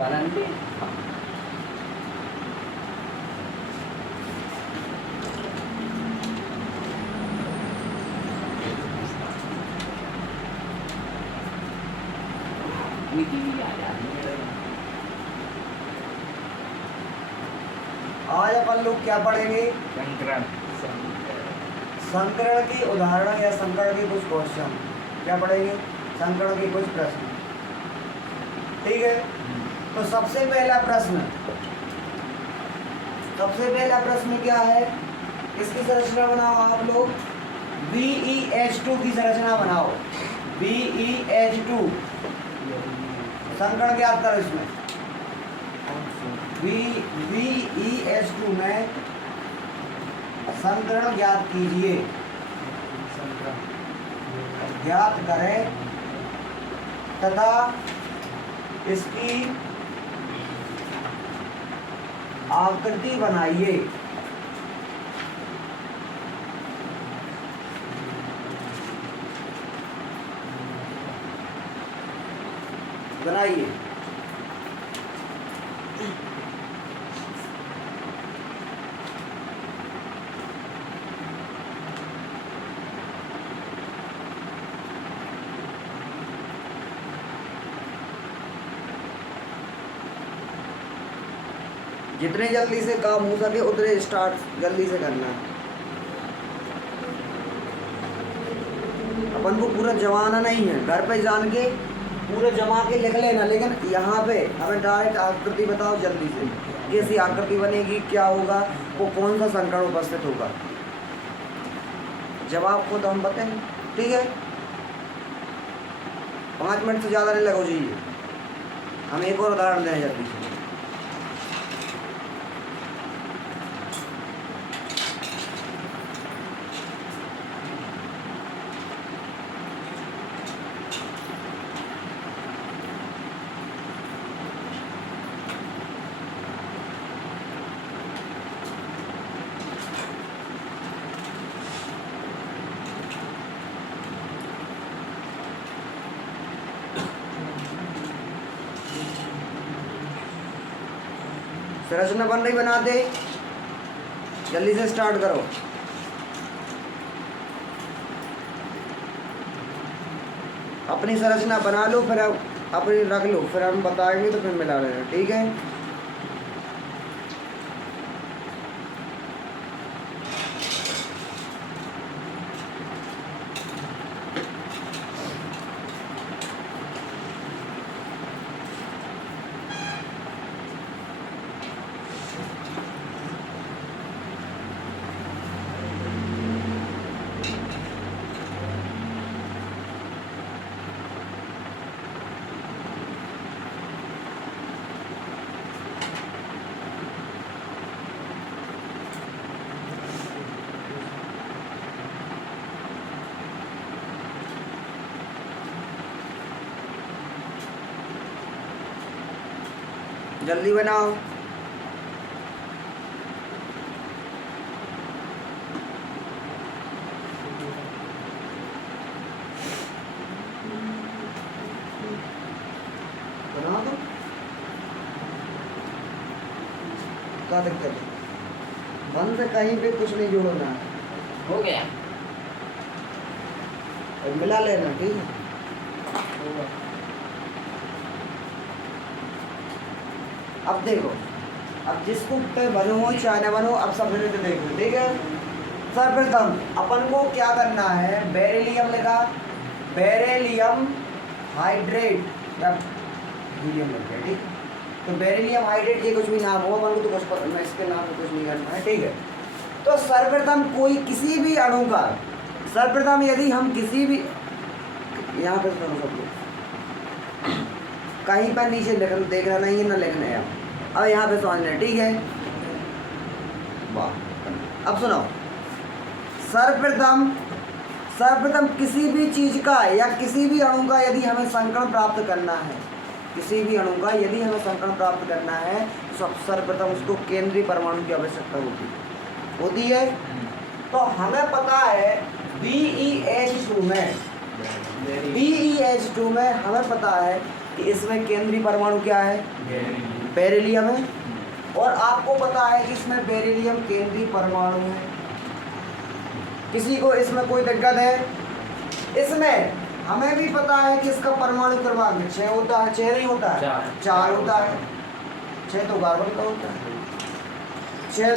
बनंदी आज अपन लोग क्या पढ़ेंगे? संक्रांत संकरण की उदाहरण या संकरण के कुछ क्वेश्चन। क्या पढ़ेंगे? संकरण के कुछ प्रश्न। ठीक है, तो सबसे पहला प्रश्न क्या है? किसकी संरचना बनाओ आप लोग? BeH2 की संरचना बनाओ। BeH2 संकरण ज्ञात करो। इसमें BeH2 में संकरण ज्ञात कीजिए। ज्ञात करें तथा इसकी आकृति बनाइए। जितने जल्दी से काम हो सके उतने स्टार्ट जल्दी से करना है। अपन को पूरा जमाना नहीं है, घर पे जान के पूरा जमा के लिख लेना, लेकिन यहाँ पे हमें डायरेक्ट आकृति बताओ जल्दी से। कैसी आकृति बनेगी, क्या होगा, वो कौन सा संकरण उपस्थित होगा, जवाब को तो हम बताएंगे। ठीक है, 5 मिनट से ज़्यादा नहीं लगो जी। हम एक और उदाहरण दें जल्दी से। संरचना बन रही, बना दे, जल्दी से स्टार्ट करो। अपनी संरचना बना लो, फिर अपनी रख लो, फिर हम बताएंगे तो फिर मिला लेना। ठीक है, जल्दी बनाओ। बना दो, क्या दिक्कत है? बंद से कहीं पे कुछ नहीं जोड़ना है। हो गया, और मिला लेना। ठीक है, अब देखो, अब जिसको पे बनो हो चाहे ना बनो, अब सब मिनट देखो। ठीक है, सर्वप्रथम अपन को क्या करना है? बेरिलियम लिखा, बेरिलियम हाइड्रेट या हीलियम लिख दिया। ठीक, तो बेरिलियम हाइड्रेट ये कुछ भी नाम हो, अपन को तो कुछ मैं इसके नाम को कुछ नहीं करना है। ठीक है, तो सर्वप्रथम कोई किसी भी अणु का, सर्वप्रथम यदि हम किसी भी, यहाँ पे सुनो सब लोग, कहीं पर नीचे देखना नहीं है ना लिखना है। अब यहाँ पे समझना है। ठीक है, वाह। अब सुनो, सर्वप्रथम किसी भी चीज का या किसी भी अणु का यदि हमें संकरण प्राप्त करना है, किसी भी अणु का यदि हमें संकरण प्राप्त करना है तो सर्वप्रथम उसको केंद्रीय परमाणु की आवश्यकता होती है। तो हमें पता है BeH2 में हमें पता है कि इसमें केंद्रीय परमाणु क्या है, बेरिलियम है, और आपको पता है कि इसमें बेरिलियम केंद्रीय परमाणु है। किसी को इसमें कोई दिक्कत है? इसमें हमें भी पता है कि इसका परमाणु क्रमांक 6 होता है, 6 नहीं होता है, 4 होता है, 6 तो कार्बन का होता है, 4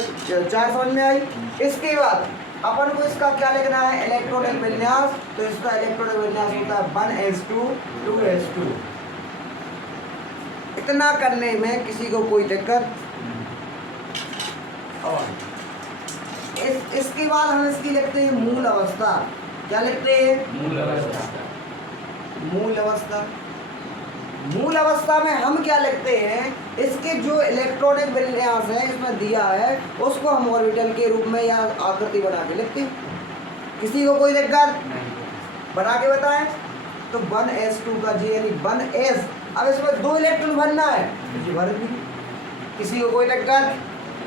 समझ में आई। इसके बाद अपन को इसका क्या लिखना है, इलेक्ट्रॉनिक विन्यास। तो इसका इलेक्ट्रॉनिक विन्यास होता है 1s2 2s2। इतना करने में किसी को कोई दिक्कत? और इसके बाद हम इसकी लिखते हैं मूल अवस्था। क्या लिखते हैं? मूल अवस्था। मूल अवस्था, मूल अवस्था में हम क्या लिखते हैं, इसके जो इलेक्ट्रॉनिक विन्यास है इसमें दिया है उसको हम ऑर्बिटल के रूप में या आकृति बना के लिखते हैं। किसी को कोई दिक्कत? बना के बताएं। तो 1s2 का जी यानी 1s, अब इसमें 2 इलेक्ट्रॉन भरना है, भर दी। किसी को कोई दिक्कत?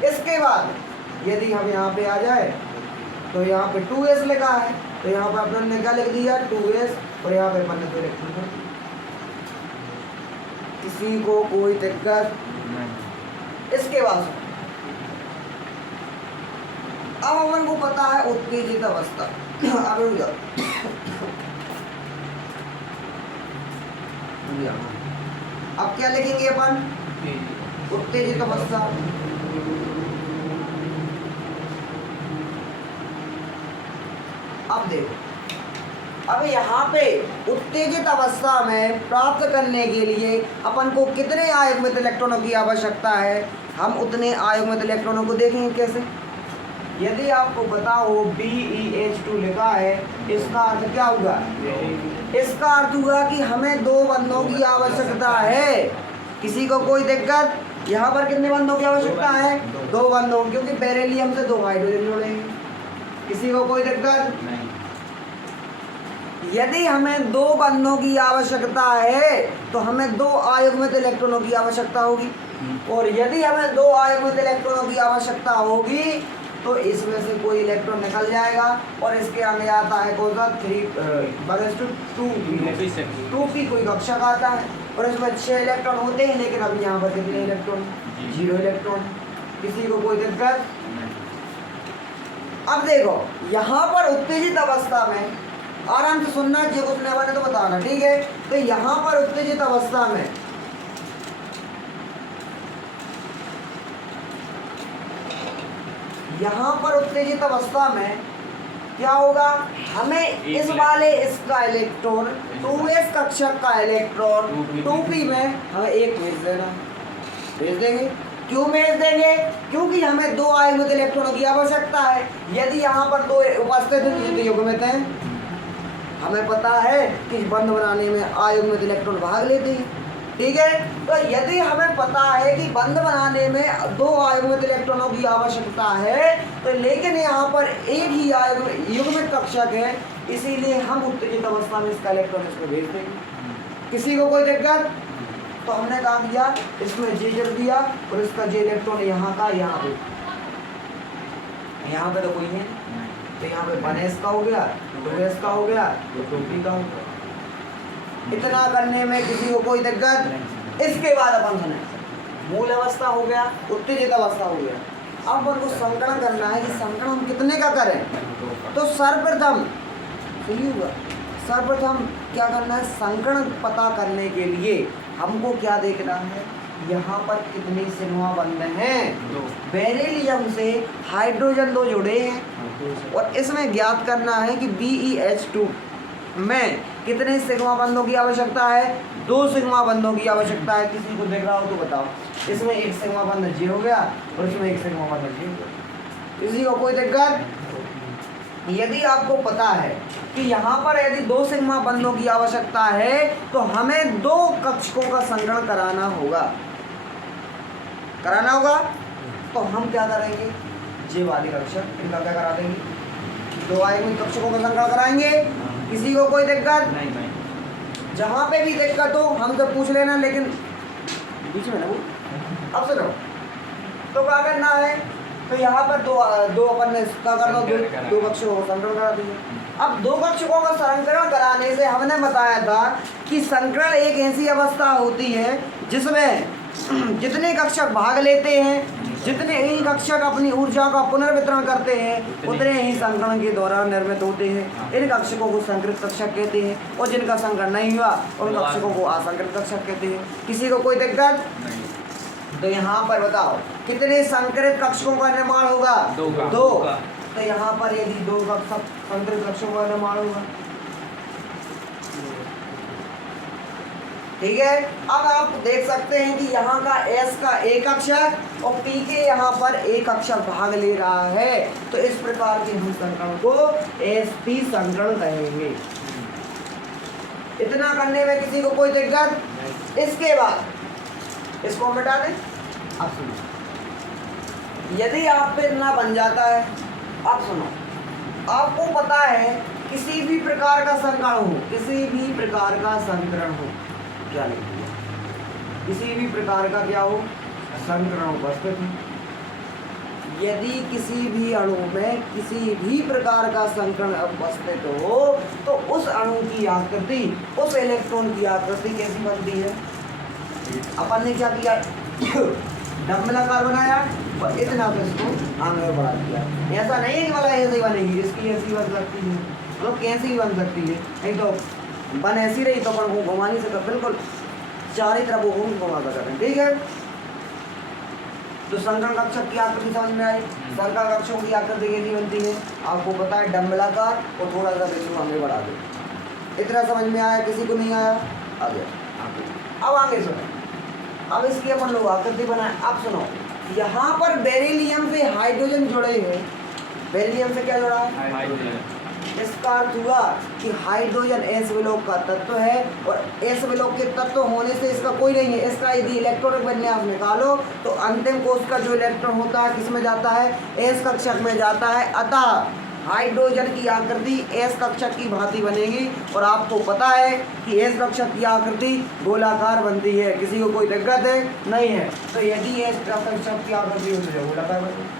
इसके बाद यदि हम यहाँ पे आ जाए तो यहाँ पे 2s लिखा है, तो यहाँ पे अपन ने क्या लिख दिया 2s, और यहाँ पे अपन ने 2 इलेक्ट्रॉन भर दिया। किसी को कोई दिक्कत? इसके बाद अब अपन को पता है उत्तेजित अवस्था। अब रुक जाओ, अब क्या लिखेंगे अपन? उत्तेजित अवस्था। अब देखो, अब यहाँ पे उत्तेजित अवस्था में प्राप्त करने के लिए अपन को कितने आयुग्मित इलेक्ट्रॉनों की आवश्यकता है, हम उतने आयुग्मित इलेक्ट्रॉनों को देखेंगे कैसे। यदि आपको पता हो BeH2 लिखा है, इसका अर्थ क्या होगा? इसका अर्थ हुआ कि हमें 2 बंधों की आवश्यकता है। किसी को कोई दिक्कत? यहाँ पर कितने बंधों की आवश्यकता है? 2 बंधों, क्योंकि बेरिलियम से 2 हाइड्रोजन जुड़ेंगे। किसी को कोई दिक्कत? यदि हमें 2 बंधों की आवश्यकता है तो हमें 2 आयुग्मित इलेक्ट्रॉनों की आवश्यकता होगी, और यदि हमें 2 आयुग्मित इलेक्ट्रॉनों की आवश्यकता होगी तो इसमें से कोई इलेक्ट्रॉन निकल जाएगा, और इसके आगे आता है कौन सा 2p कोई कक्षक आता है, और इसमें 6 इलेक्ट्रॉन होते हैं, लेकिन अभी यहाँ पर कितने इलेक्ट्रॉन? 0 इलेक्ट्रॉन। किसी को कोई दिक्कत? अब देखो यहाँ पर उत्तेजित अवस्था में, आराम से सुनना, जो कुछ नहीं बने तो बताना, ठीक है। तो यहाँ पर उत्तेजित अवस्था में क्या होगा, हमें इस वाले इसका इलेक्ट्रॉन 2s कक्षक का इलेक्ट्रॉन 2p में हमें एक भेज देना, भेज देंगे। क्यों भेज देंगे? क्योंकि हमें 2 आयुग्मित इलेक्ट्रॉनों की आवश्यकता है। यदि यहाँ पर 2 उपस्थित हैं, युग्मित हैं, हमें पता है कि बंध बनाने में आयुग्मित इलेक्ट्रॉन भाग लेते हैं, ठीक है। तो यदि हमें पता है कि बंध बनाने में 2 आयुग्मित इलेक्ट्रॉनों की आवश्यकता है, तो लेकिन यहाँ पर एक ही युग्मित कक्षक है, इसीलिए हम उत्तेजित अवस्था में इसका इलेक्ट्रॉन इसमें भेज देंगे। किसी को कोई दिक्कत? तो हमने कहा दिया, इसमें जे जब दिया, और इसका जे इलेक्ट्रॉन यहाँ का यहाँ पे तो कोई है, तो यहाँ पे 1s का हो गया, 2s का हो गया, तो 2p का हो गया। इतना करने में किसी को कोई दिक्कत? इसके बाद अपन सुने, मूल अवस्था हो गया, उत्तेजित अवस्था हो गया। अब अपन को संकरण करना है कि संकरण हम कितने का करें। तो सर्वप्रथम क्या करना है, संकरण पता करने के लिए हमको क्या देखना है, यहाँ पर कितने सिग्मा बंध हैं। बेरिलियम से हाइड्रोजन 2 जुड़े हैं, और इसमें ज्ञात करना है कि BeH2 में कितने सिग्मा बंधों की आवश्यकता है। 2 सिग्मा बंधों की आवश्यकता है। किसी को देख रहा हो तो बताओ। इसमें एक सिग्मा बंध J हो गया, और इसमें एक सिग्मा बंध J हो गया। किसी को कोई दिक्कत? यदि आपको पता है कि यहाँ पर यदि 2 सिग्मा बंधों की आवश्यकता है, तो हमें 2 कक्षकों का संकरण कराना होगा। तो हम क्या करेंगे, जे वाली कक्षक इनका क्या करा देंगे, 2 आयुग्मित कक्षकों का संकरण कराएंगे। किसी को कोई दिक्कत? जहाँ पे भी दिक्कत हो हमसे पूछ लेना, लेकिन बीच में ना वो। अब सुनो, तो क्या करना है, तो यहाँ पर दो अपन ने इसका कर दो, दो कक्षकों को संकरण करा दीजिए। अब दो कक्षकों का संकरण कराने से हमने बताया था कि संकरण एक ऐसी अवस्था होती है जिसमें जितने कक्षक भाग लेते हैं, जितने ही कक्षक अपनी ऊर्जा का पुनर्वितरण करते हैं, उतने ही संकरण के दौरान निर्मित होते हैं। इन कक्षकों को संकृत कक्षक कहते हैं और जिनका संकरण नहीं हुआ उन कक्षकों को असंकृत कक्षक कहते हैं। किसी को कोई दिक्कत? तो यहाँ पर बताओ कितने संकृत कक्षकों का निर्माण होगा? दो। तो यहाँ पर यदि दो संकृत कक्षकों का निर्माण होगा, ठीक है। अब आप देख सकते हैं कि यहाँ का S का एक कक्षक और P के यहाँ पर एक कक्षक भाग ले रहा है, तो इस प्रकार के हम संकरण को SP संकरण कहेंगे। इतना करने में किसी को कोई दिक्कत? इसके बाद इसको मिटा दें। अब सुनो, यदि आप पे इतना बन जाता है, अब सुनो, आपको पता है किसी भी प्रकार का संकरण हो, किसी भी प्रकार का संकरण हो, क्या लिख दिया? किसी भी प्रकार का क्या हो? संकरण उपस्थित है। यदि किसी भी अणु में किसी भी प्रकार का संकरण उपस्थित हो तो उस अणु की आकृति, उस इलेक्ट्रॉन की आकृति कैसी बनती है? अपन ने क्या किया? डम्बलाकार बनाया और इतना तो इसको आगे बढ़ा दिया। ऐसा नहीं है कि वाला ऐसे ही बनेगी, इसकी ऐसी बन सकती है, मतलब कैसी भी बन सकती है। नहीं तो बन ऐसी रही तो अपन को घुमा नहीं सकता, बिल्कुल चारों तरफ वो घुमा सकते हैं, ठीक है। तो संकरण कक्षक की आकृति समझ में आई? संकरण कक्षकों की आकृति कैसी बनती है आपको पता है, डम्बलाकार और थोड़ा सा बिंदु आगे बढ़ा दो। इतना समझ में आया? किसी को नहीं आया? आगे अब आगे सुनो, अब इसकी अपन लोग आकृति बनाए। अब सुनो, यहाँ पर बेरिलियम से हाइड्रोजन जुड़े हैं। बेरिलियम से क्या जुड़ा है? हाइड्रोजन। इसका अर्थ हुआ कि हाइड्रोजन एस विलोक का तत्व है और एस विलोक के तत्व होने से इसका कोई नहीं है। इसका यदि इलेक्ट्रॉनिक विन्यास निकालो तो अंतिम कोश का जो इलेक्ट्रॉन होता है किस में जाता है? एस कक्षक में जाता है। अतः हाइड्रोजन की आकृति एस कक्षक की भांति बनेगी और आपको पता है कि एस कक्षक की आकृति गोलाकार बनती है। किसी को कोई दिक्कत है? नहीं है। तो यदि एस कक्षक की आकृति हो तो गोलाकार बनेगी।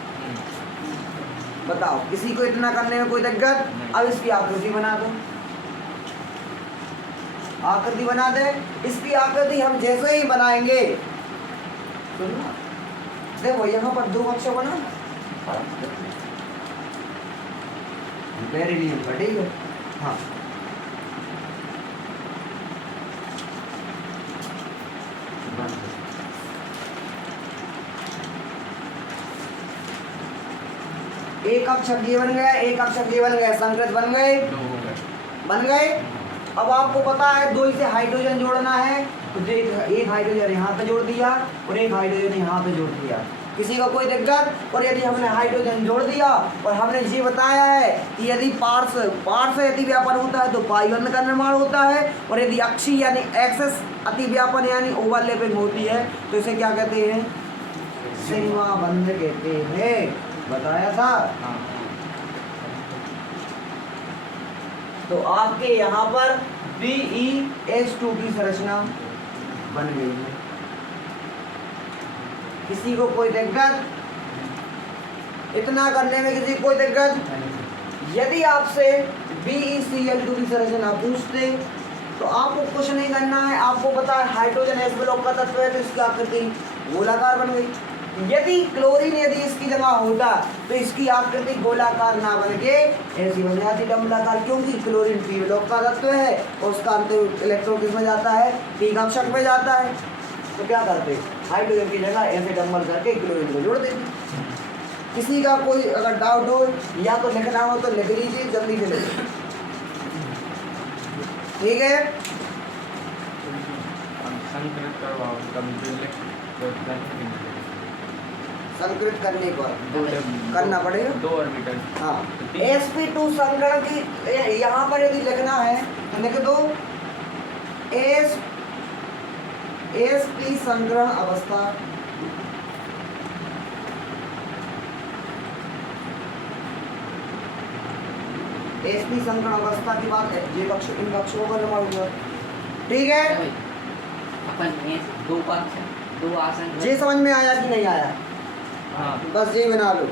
बताओ किसी को इतना करने में कोई दिक्कत? अब इसकी आकृति बना दो, आकृति बना दे। इसकी आकृति हम जैसे ही बनाएंगे, देखो यहाँ पर दो कक्षक बना, बेरिलियम का, ठीक है। हाँ एक कक्षक ये बन गया, एक कक्षक ये बन गया, संकृत बन गए, बन गए। अब आपको पता है दो से हाइड्रोजन जोड़ना है तो एक हाइड्रोजन यहाँ पे जोड़ दिया और एक हाइड्रोजन यहाँ पे जोड़ दिया। किसी को कोई दिक्कत? और यदि हमने हाइड्रोजन जोड़ दिया और हमने ये बताया है कि यदि पार्श्व यदि व्यापन होता है तो पाइवन का निर्माण होता है और यदि अक्षीय यानी एक्सेस अति व्यापन यानी ओवरलैपिंग होती है तो इसे क्या कहते हैं? सीमा बंध कहते हैं। बताया था। तो आपके यहाँ पर BeS2 की संरचना बन गई है। किसी को कोई दिक्कत? इतना करने में किसी को कोई दिक्कत? यदि आपसे BeCl2 की संरचना पूछते तो आपको कुछ नहीं करना है। आपको पता है हाइड्रोजन एस ब्लॉक का तत्व है तो इसकी आकृति गोलाकार बन गई। यदि क्लोरीन यदि इसकी जगह होता तो इसकी आकृति गोलाकार ना बन के ऐसी बन जाती, डम्बलाकार, क्योंकि क्लोरीन पी ब्लॉक का तत्व है और उसका अंतिम इलेक्ट्रॉन किस में जाता है? पी कक्षक में जाता है। तो क्या करते? हाइड्रोजन की जगह ऐसे डम्बल करके क्लोरीन को जोड़ देते। किसी का कोई अगर डाउट हो या तो लिखना हो तो लिख लीजिए, जल्दी से लिखिए, ठीक है। संकृत करने को करना पड़ेगा 2 ऑर्बिटल। हाँ, sp2 संकरण की यहाँ पर यदि लिखना है तो लिख दो sp संकरण अवस्था sp संकरण अवस्था की बात है। ये कक्ष इन कक्षों का निर्माण हुआ, ठीक है। अपन में दो आसन ये समझ में आया कि नहीं आया? हाँ। बस ये बना लो,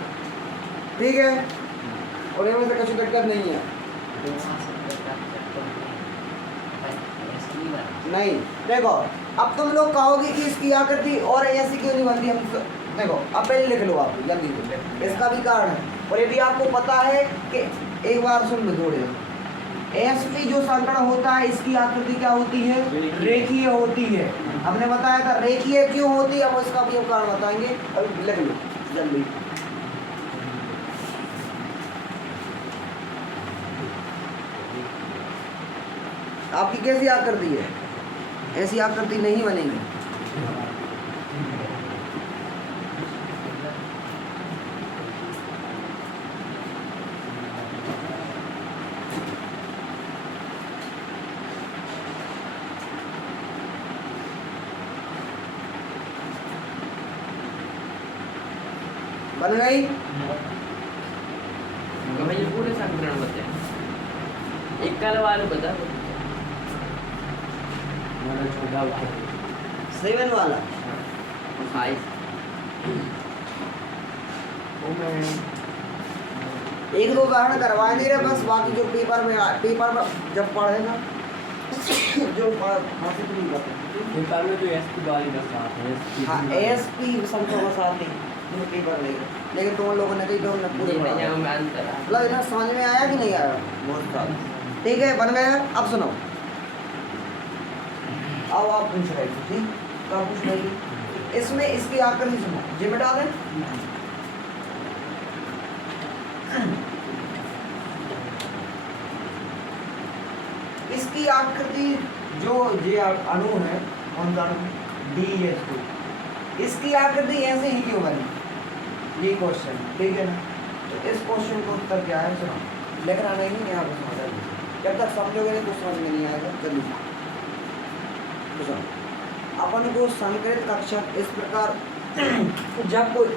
ठीक है। और इनमें से कुछ दिक्कत नहीं है। नहीं देखो, अब तुम लोग कहोगे कि इसकी आकृति और ऐसी क्यों नहीं बनती, हम देखो अब पहले लिख लो आप जल्दी से, इसका भी कारण है। और यदि आपको पता है कि एक बार सुन लो थोड़े, एसपी जो संकर्ण होता है इसकी आकृति क्या होती है, रेखीय होती है। हमने बताया था रेखीय क्यों होती है, हम इसका भी कारण बताएंगे। अब लिख लो जल्दी। आपकी कैसी आकृति है, ऐसी आकृति नहीं बनेगी। बन गई। भाई ये पूरे संकरण होते हैं, एक कल वाले बता छोटा होता है 7 वाला एक दो उदाहरण करवा नहीं रहे बस, बाकी जो पेपर में जब पढ़े ना जो हासिल नहीं करते पेपर में जो एसपी वाली दर्शाते हैं। हाँ एसपी संख्या बसाते हैं जो पेपर लेंगे, लेकिन तुम लोगों ने कही तो हमने पूरे पढ़ा। मतलब इतना समझ में आया कि नहीं आया, बहुत सारा ठीक है बन गया। अब सुनो, अब आप पूछ रहे थे ठीक, तो आप पूछ रहे थे इसमें इसकी आकृति सुनो, जी में डालें इसकी आकृति जो ये अणु है कौन सा अणु, DH2, इसकी आकृति ऐसे ही क्यों बनी, ये क्वेश्चन ठीक है ना। तो इस क्वेश्चन का उत्तर क्या है, सुनो लिखना नहीं यहाँ पर समझ आएगा, जब तक समझोगे नहीं कुछ समझ में नहीं आएगा। जल्दी अपन को संकृत कक्षक इस प्रकार जब कोई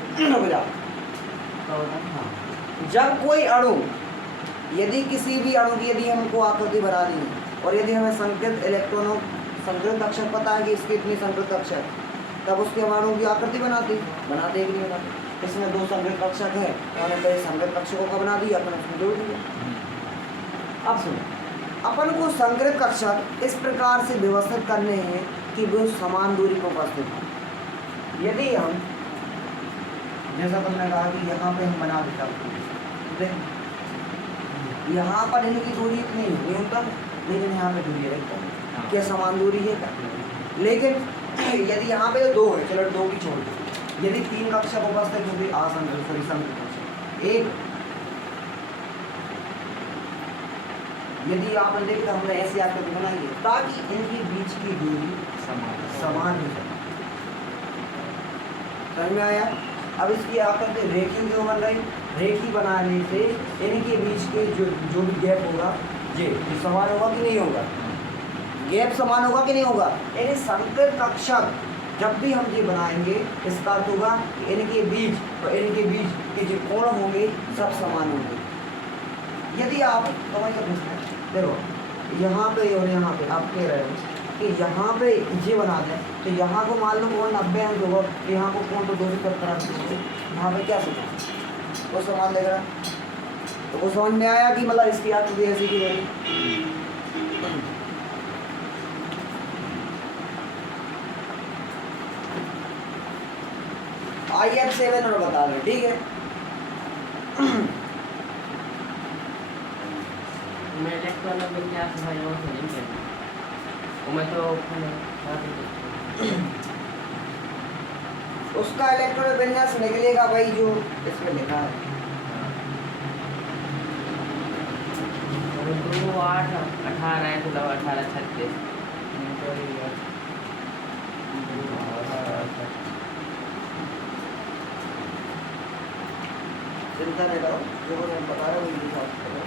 जब कोई अणु, यदि किसी भी अणु की यदि हमको आकृति बनानी है और यदि हमें संकृत इलेक्ट्रॉनों संकृत कक्षक पता है कि इसकी इतनी संकृत कक्षक, तब उसके हम अणु की आकृति बनाते कि नहीं बनाते। इसमें 2 संकृत कक्षक है, उन्होंने कई संकृत कक्षकों का बना दिया, अपन उसमें जोड़ दिया। अब सुनो, अपन को संकृत कक्षक इस प्रकार से व्यवस्थित करने हैं कि वो समान दूरी पर उपस्थित हो। यदि हम जैसा तुमने कहा कि यहाँ पे हम बना देते हैं, यहाँ पर इनकी दूरी इतनी न्यूनतम, लेकिन यहाँ पे दूरी है क्या समान दूरी है क्या, लेकिन यदि यहाँ पे 2 है, चलो 2 की छोड़ दो, यदि 3 कक्षक उपस्थित होगी एक, यदि आप देखें तो हमने ऐसी आकृति बनाई है ताकि इनके बीच की दूरी समान हो जाए, समझ में आया। अब इसकी आकृति रेखी क्यों बन रही, रेखी बनाने से इनके बीच के जो भी गैप होगा ये समान होगा कि नहीं होगा, गैप समान होगा कि नहीं होगा। यानी संकृत कक्षक जब भी हम ये बनाएंगे इसका अर्थ होगा कि इनके बीच और इनके बीच के जो कोण होंगे सब समान होंगे। यदि आप देखो यहाँ पे और यहाँ पे आप कह रहे हो कि यहाँ पे ये बना दें तो यहाँ को मान लो कोण 90 अंक होगा, यहाँ को कोण तो 270 अंक होगा, यहाँ पे क्या समझ वो समान देख रहा, तो वो समझ में आया कि मतलब इसकी आकृति ऐसी की बनी। आइए अब 7 और बता दें, ठीक है। मैं इलेक्ट्रॉन विन्यास भाई और नहीं करता, मैं तो उसका इलेक्ट्रॉन विन्यास निकलेगा भाई जो इसमें लिखा है 2 8 18 है, तो 18 36 चिंता नहीं करो, जो मैं बता रहा हूँ वही हिसाब से करो।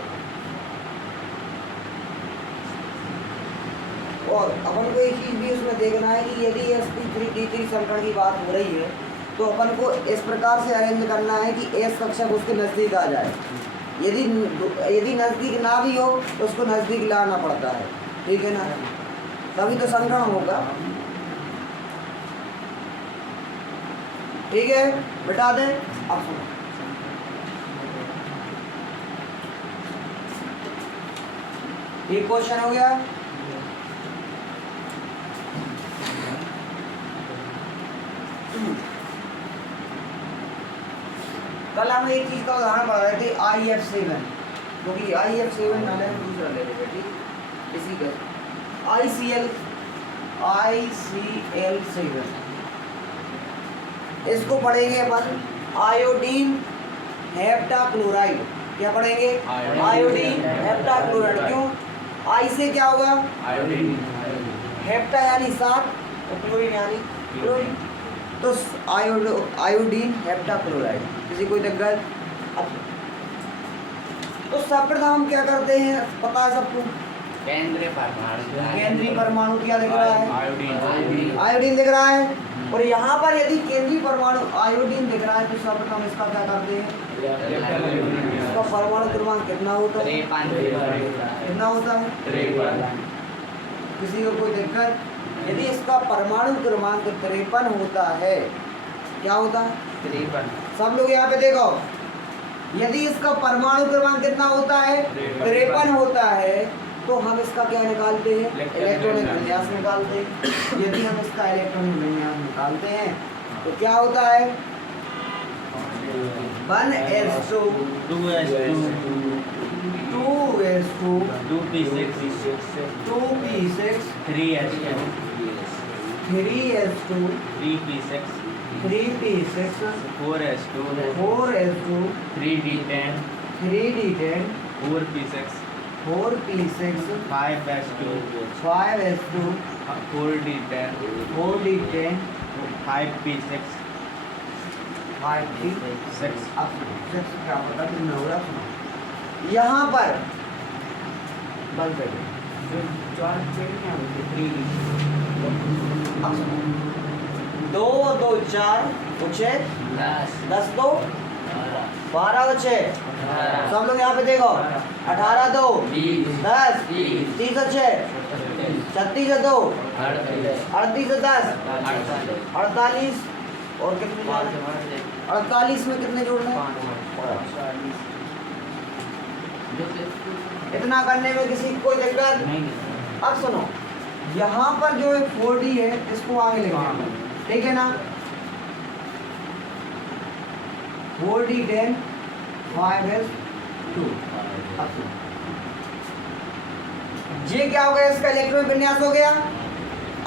और अपन को एक चीज़ भी उसमें देखना है कि यदि sp3d3 संकरण की बात हो रही है तो अपन को इस प्रकार से अरेंज करना है कि एस कक्षक उसके नज़दीक आ जाए। यदि नज़दीक ना भी हो तो उसको नज़दीक लाना पड़ता है, ठीक है ना, तभी तो संकरण होगा। ठीक है, बिठा दें। अब सुनो, एक क्वेश्चन हो गया। कल हम एक चीज का उदाहरण पढ़ा रहे थे, IF7, क्योंकि IF7 नाले हम दूसरा ले लेंगे, ठीक, इसी का ICL7, इसको पढ़ेंगे अपन आयोडीन हेप्टाक्लोराइड। क्या पढ़ेंगे? आयोडीन हेप्टाक्लोराइड। क्यों? आई से क्या होगा? आयोडीन। हेप्टा यानी 7 और क्लोरीन यानी क्लोरीन, तो आयोडीन हेप्टाक्लोराइड। किसी कोई दिक्कत? अब तो सर्वप्रथम हम क्या करते हैं, पता है सबको? केंद्रीय परमाणु। केंद्रीय परमाणु क्या दिख रहा है? आयोडीन। आयोडीन दिख रहा है। और यहाँ पर यदि केंद्रीय परमाणु आयोडीन दिख रहा है तो सर्वप्रथम इसका क्या करते हैं? इसका परमाणु क्रमांक कितना होता है? कितना होता है? 53। किसी को कोई दिक्कत? यदि इसका परमाणु क्रमांक 53 होता है, क्या होता है? 53। सब लोग यहाँ पे देखो, यदि इसका परमाणु क्रमांक कितना होता है? 53 होता है, तो हम इसका क्या निकालते हैं? इलेक्ट्रॉनिक विन्यास निकालते हैं। यदि हम इसका इलेक्ट्रॉनिक विन्यास निकालते हैं तो क्या होता है? 1s2 2s2 2s2 2p6 2p6 3s2 3s2 3p6 3p6 4s2 4s2 3d10 3d10 4p6 4p6 5s2 5s2 4d10 4d10 5p6 5p6। अब 6 क्या पता कितना हो रहा है? यहाँ पर बंद कर दो। अब सुनो, 2 2 4 6 10 2 12 और 6, सब लोग यहाँ पे देखो, 18 2 10 30 और 6 36 और 2 38 और 10 48 और कितने जोड़ना है? 48 में कितने जोड़ना है? इतना करने में किसी को कोई दिक्कत? अब सुनो, यहाँ पर जो 4D है इसको आगे लिखेंगे, ठीक है ना? 4d10 5s2। अब सुनो, ये क्या हो गया? इसका इलेक्ट्रॉन विन्यास हो गया।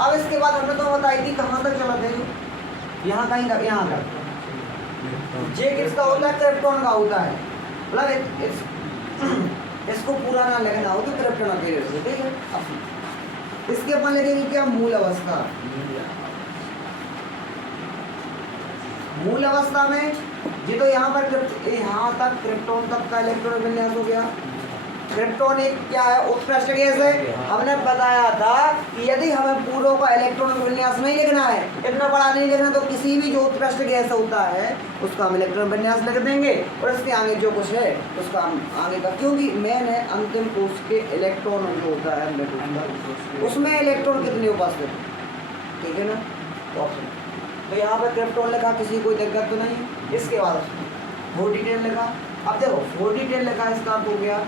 अब इसके बाद हमने तो बताई थी कहाँ तक चला था, यहाँ कहीं तक, यहाँ तक। जे किसका होता है? क्रिप्टॉन का होता है। मतलब इसको पूरा ना लिखना हो तो क्रिप्टॉन अकेले से, ठीक है? अब इसके अपन लिखेंगे क्या? मूल अवस्था। मूल अवस्था में ये तो यहाँ पर यहाँ तक क्रिप्टॉन तक का इलेक्ट्रॉन विन्यास हो गया। क्रिप्टॉन एक क्या है? उत्कृष्ट गैस है। हमने बताया था कि यदि हमें पूरों का इलेक्ट्रॉन विन्यास नहीं लिखना है, इतना बड़ा नहीं लिखना, तो किसी भी जो उत्कृष्ट गैस होता है उसका हम इलेक्ट्रॉन विन्यास लिख देंगे और इसके आगे जो कुछ है उसका हम आगे का, क्योंकि मेन है अंतिम कोश के इलेक्ट्रॉन जो होता है उसमें इलेक्ट्रॉन कितने उपस्थित, ठीक है ना? तो यहाँ पर क्रिप्टॉन लिखा, किसी कोई दिक्कत तो नहीं। इसके बाद 4d10 लिखा। अब देखो 4d10 लिखा, इसका अर्थ हो गया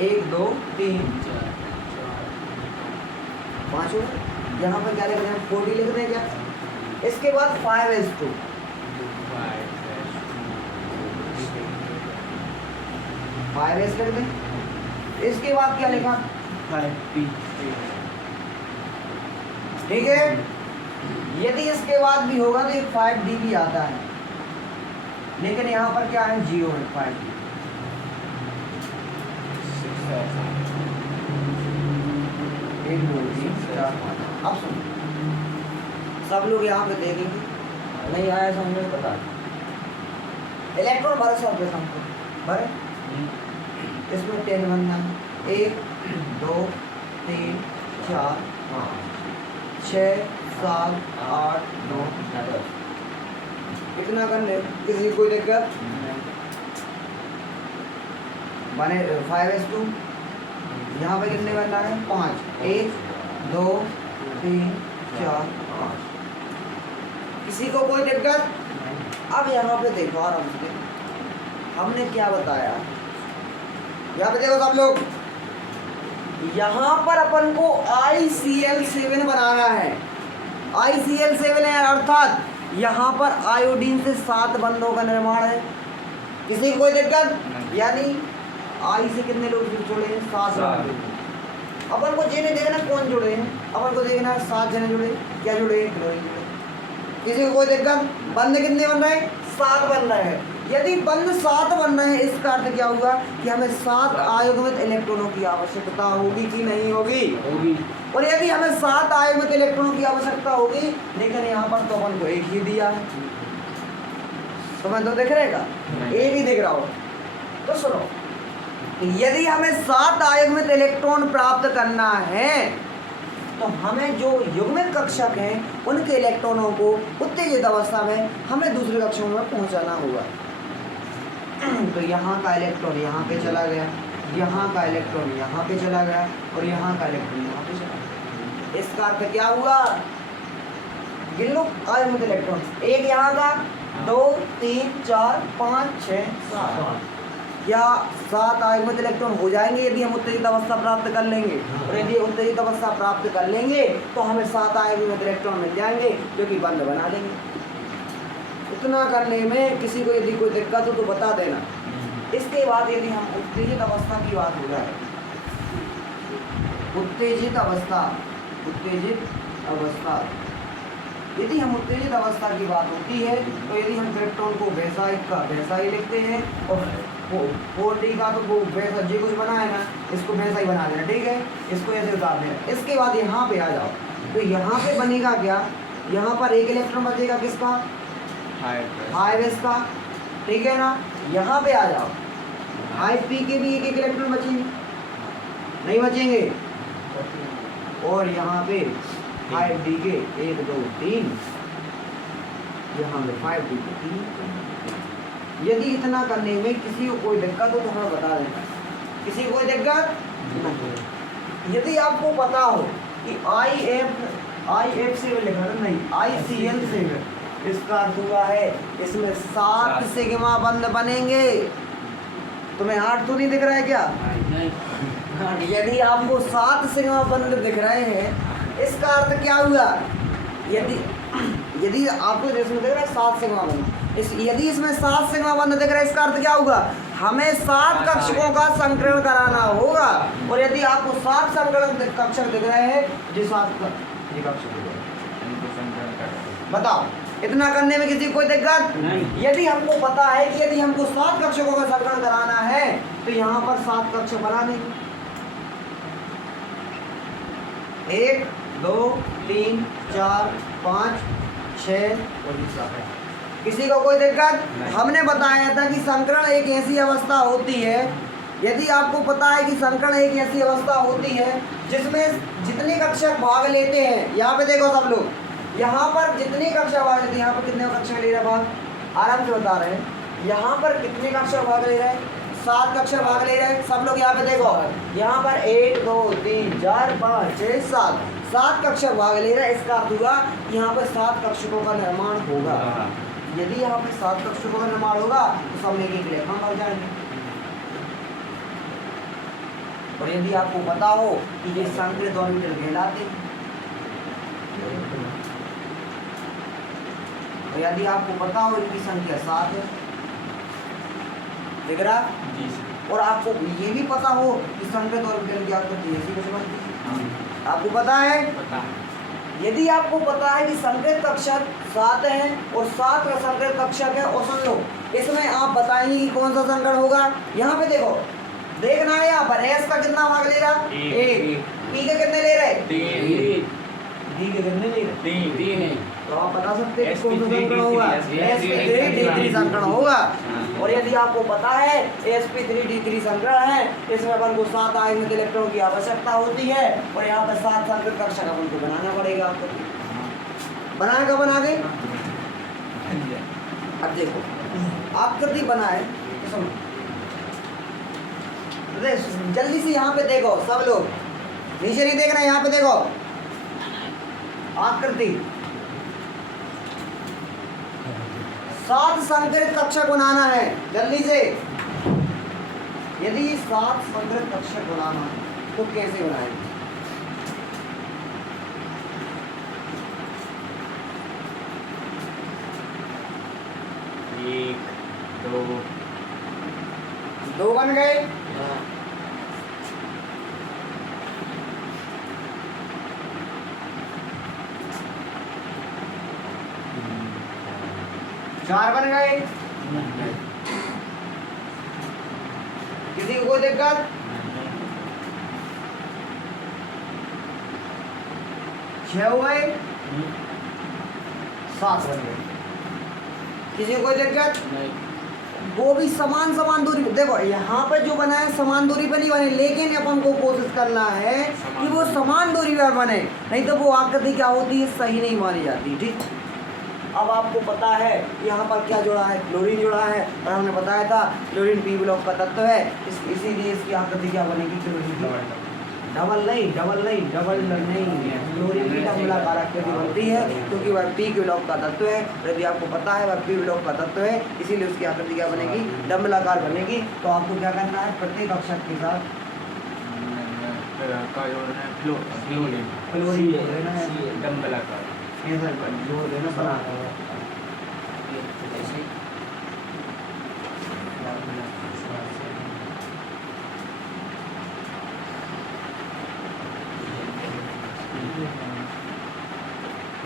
1 2 3 5 हो। यहाँ पर क्या लिख रहे हैं? 4d लिख रहे हैं क्या? इसके बाद 5s2 5s लिख दें। इसके बाद क्या लिखा? 5p, ठीक है। यदि इसके बाद भी होगा तो 5d भी आता है, लेकिन यहाँ पर क्या है? 0 है 5d। एक दो तीन चार पाँच। अब सुनो, सब लोग यहाँ पे देखेंगे, नहीं आया समझ में बता। इलेक्ट्रॉन भरे सब पे हमको भरे, इसमें 10 बनना है। 1 2 3 4 5 6 7 8 9 10। कितना करने? किसी कोई दिक्कत? बने 5s2। यहाँ पे कितने बनना है? 5 1 2 3 4 5। किसी को कोई दिक्कत? अब यहाँ पे देखो आराम से, हमने क्या बताया, यहाँ पे देखो सब लोग, यहाँ पर अपन को ICl7 बनाना है। ICl7 है अर्थात यहाँ पर आयोडीन से 7 बंधों का निर्माण है। किसी को कोई दिक्कत? यानी आई से कितने लोग जुड़े हैं? 7 लोग। अपन को ये नहीं देखना कौन जुड़े हैं, अपन को देखना है 7 जने जुड़े, क्या जुड़े हैं? क्लोरीन जुड़े। किसी को कोई दिक्कत? बंध कितने बन रहे हैं? 7 बन रहे हैं। यदि बंध 7 बन रहे हैं, इसका अर्थ क्या हुआ कि हमें 7 आयुग्मित इलेक्ट्रॉनों की आवश्यकता होगी कि नहीं होगी? होगी। और यदि हमें 7 आयुग्मित इलेक्ट्रॉनों की आवश्यकता होगी, लेकिन यहाँ पर तो अपन को एक ही दिया है, तुम्हें तो दिख रहेगा, एक ही दिख रहा हो। तो सुनो, यदि हमें 7 आयुग्मित इलेक्ट्रॉन प्राप्त करना है तो हमें जो युग्मित कक्षक हैं उनके इलेक्ट्रॉनों को उत्तेजित अवस्था में हमें दूसरे कक्षकों में पहुंचाना होगा। तो यहाँ का इलेक्ट्रॉन यहाँ पे चला गया, यहाँ का इलेक्ट्रॉन यहाँ पे चला गया और यहाँ का इलेक्ट्रॉन यहाँ पे चला गया। इसका अर्थ क्या हुआ? गिन लो आयुग्मित इलेक्ट्रॉन, एक यहाँ का, 2 3 4 5 6 7, या 7 आयुग्मित इलेक्ट्रॉन हो जाएंगे यदि हम उत्तेजित अवस्था प्राप्त कर लेंगे। और यदि उत्तेजित अवस्था प्राप्त कर लेंगे तो हमें 7 आयुग्मित इलेक्ट्रॉन मिल जाएंगे जो कि बंध बना लेंगे। इतना करने में किसी को यदि कोई दिक्कत हो तो बता देना। इसके बाद यदि हम उत्तेजित अवस्था की बात हो जाए, उत्तेजित अवस्था, यदि हम उत्तेजित अवस्था की बात होती है तो यदि हम इलेक्ट्रॉन को वैसा का वैसा ही लिखते हैं और 4D का तो वो वैसा जो कुछ बना है ना, इसको वैसा ही बना देना, ठीक है, इसको ऐसे उतार देना। इसके बाद यहाँ पे आ जाओ, तो यहाँ पे बनेगा क्या? यहाँ पर एक इलेक्ट्रॉन बचेगा किसका? हाई बेस का, ठीक है ना। यहाँ पे आ जाओ, हाई पी के भी एक इलेक्ट्रॉन बचेंगे, नहीं बचेंगे। और यहाँ पे 5D के 1 2 3, यहाँ पे 5D के 3। यदि इतना करने में किसी को कोई दिक्कत हो तो हमें बता देना। किसी को कोई दिक्कत? यदि आपको पता हो कि IF7 लिखा नहीं, ICl7, इसका अर्थ हुआ है इसमें 7 सिग्मा बंध बनेंगे। तुम्हें 8 तो नहीं दिख रहा है क्या? यदि आपको 7 सिग्मा बंध दिख रहे हैं, इसका अर्थ क्या हुआ? यदि आपको इसमें दिख रहा है 7 सिग्मा बंध, यदि इसमें 7 सिग्मा बंध दिख रहा है, इसका अर्थ क्या होगा? हमें 7 कक्षकों का संकरण कराना होगा। और यदि आपको 7 संकरण कक्षक दिख रहे हैं, जो 7 कक्षक बताओ, इतना करने में किसी को कोई दिक्कत नहीं। यदि हमको पता है कि यदि हमको 7 कक्षकों का संकरण कराना है तो यहाँ पर 7 कक्षक बना देंगे, 1 2 3 4 5 6 और 7। किसी को कोई दिक्कत? हमने बताया था कि संकरण एक ऐसी अवस्था होती है, यदि आपको पता है कि संकरण एक ऐसी अवस्था होती है जिसमें जितने कक्षक भाग लेते हैं, यहाँ पे देखो सब लोग, यहाँ पर जितने कक्षक भाग लेते हैं, यहाँ पर कितने कक्षक ले रहे हैं भाग? आराम से बता रहे हैं, यहाँ पर कितने कक्षक भाग ले रहे हैं? 7 कक्षक भाग ले रहे हैं। सब लोग यहाँ पे देखो, यहाँ पर 1 2 3 4 5 6 7 कक्षक भाग ले रहे हैं। इसका अर्थ हुआ यहाँ पर 7 कक्षकों का निर्माण होगा। यदि यहाँ पे 7 कक्षकों का निर्माण होगा तो सब में एक इलेक्ट्रॉन भर जाएंगे। और यदि आपको पता हो कि ये संक्रिय ऑर्बिटल कहलाते हैं, और यदि आपको पता हो इनकी संख्या 7 है, दिख रहा? और आपको ये भी पता हो कि संक्रिय ऑर्बिटल क्या करती है, ऐसी कुछ बनती, आपको पता है? यदि आपको पता है कि संकेत कक्षक 7 है और 7 का संकेत कक्षक है, और सुन लो, इसमें आप बताएंगे कि कौन सा संकरण होगा। यहाँ पे देखो, देखना है यहाँ पर एस का कितना भाग ले रहा? 1। पी के कितने ले रहे? 3। डी के कितने ले रहे? 3। तो आप बता सकते हैं कौन सा संकरण होगा? sp3d3 संकरण होगा। और यदि आपको पता है sp3d3 संकरण है, इसमें अपन को 7 आयुग्मित इलेक्ट्रॉन की आवश्यकता होती है, और यहाँ पर 7 संकेत कक्षक अपन को बनाना पड़ेगा। आपको बनाएगा, बना के अब देखो आकृति बनाए, जल्दी से यहाँ पे देखो सब लोग, नीचे नहीं देखना, यहाँ पे देखो आकृति। 7 संकरित कक्षक बनाना है जल्दी से। यदि 7 संकरित कक्षक बनाना है तो कैसे बनाएंगे? एक, दो बन गए। चार बन गए। किसी को कोई दिक्कत? छह हुए, 7 बन गए। किसी को कोई दिक्कत? वो भी समान समान दूरी पे। देखो यहाँ पे जो बना है समान दूरी पे नहीं बने, लेकिन अपन को कोशिश करना है कि वो समान दूरी पर बने, नहीं तो वो आकृति क्या होती है, सही नहीं मानी जाती। ठीक, अब आपको पता है यहाँ पर क्या जुड़ा है, क्लोरीन जुड़ा है, और हमने बताया था क्लोरीन पी ब्लॉक का तत्व है, इसीलिए इसकी आकृति क्या बनेगी, क्लोरीन की डबल नहीं, क्लोरीन की डबलाकार आकृति बनती है, क्योंकि वह पी के ब्लॉक का तत्व है। यदि आपको पता है वह पी ब्लॉक का तत्व है, इसीलिए उसकी आकृति क्या बनेगी, डबलाकार बनेगी। तो आपको क्या करना है, प्रत्येक अक्षर के साथ क्लोरीन लेना है, जोड़ देना बना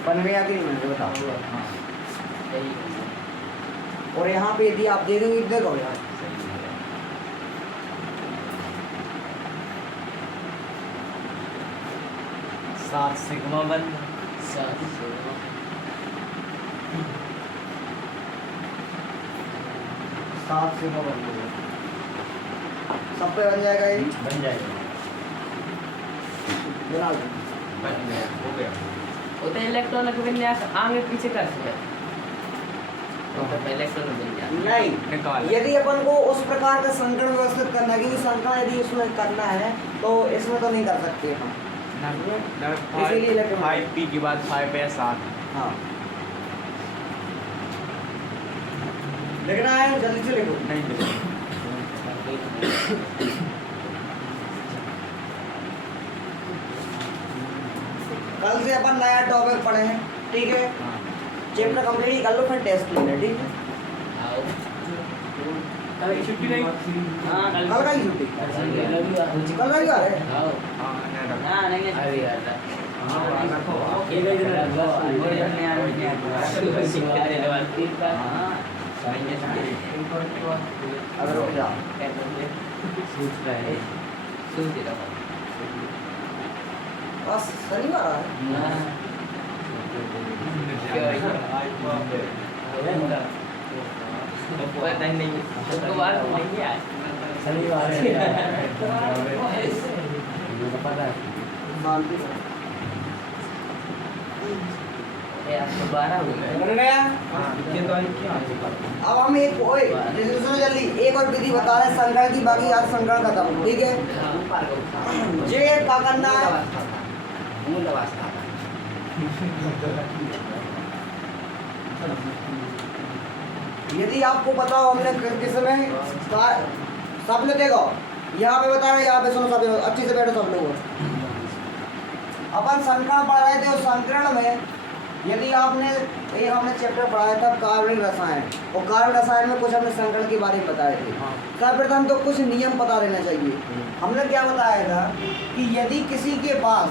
बन गया कि नहीं बन गया बताओ। और यहाँ पे यदि आप देखेंगे, देखो यार 7 सिग्मा बन 7 से बन गया, सब पे बन जाएगा ये, बन जाएगा, बना दो। बन गया, हो गया। वो तो इलेक्ट्रॉन का विन्यास आगे पीछे कर सकते हैं, तो इलेक्ट्रॉन विन्यास नहीं, निकाल। यदि अपन को उस प्रकार का संकरण व्यवस्थित करना है, क्योंकि संकरण यदि उसमें करना है तो इसमें तो नहीं कर सकते हम, इसीलिए इलेक्ट्रॉन 5p के बाद 5 या 7। हाँ लिखना है, जल्दी से लिखो। नहीं कल से अपन नया टॉपिक पढ़े हैं, ठीक है, चैप्टर कंप्लीट कर लो, फिर टेस्ट लेना, ठीक है। कल की छुट्टी नहीं, हाँ कल का ही छुट्टी, कल रविवार है। हाँ नहीं अभी यार अगर रुक जाओ बस शनिवार है। शांति से। बन गया। अब हम एक ओए जैसे सुनो जल्दी, एक और विधि बता रहे हैं संकरण की, बाकी आज संकरण खत्म, ठीक है। जे क्या करना है, यदि आपको पता हो हमने किस में सब लोग देखो, यहाँ पे बता रहे हैं, यहाँ पे सुनो सब लोग अच्छे से बैठो सब लोग। अपन संकरण पढ़ रहे थे, उस संकरण में यदि आपने एक हमने चैप्टर पढ़ाया था कार्बनिक रसायन, और कार्बनिक रसायन में कुछ हमने संकरण के बारे में बताए थे। सर्वप्रथम तो कुछ नियम पता रहना चाहिए। हमने क्या बताया था कि यदि किसी के पास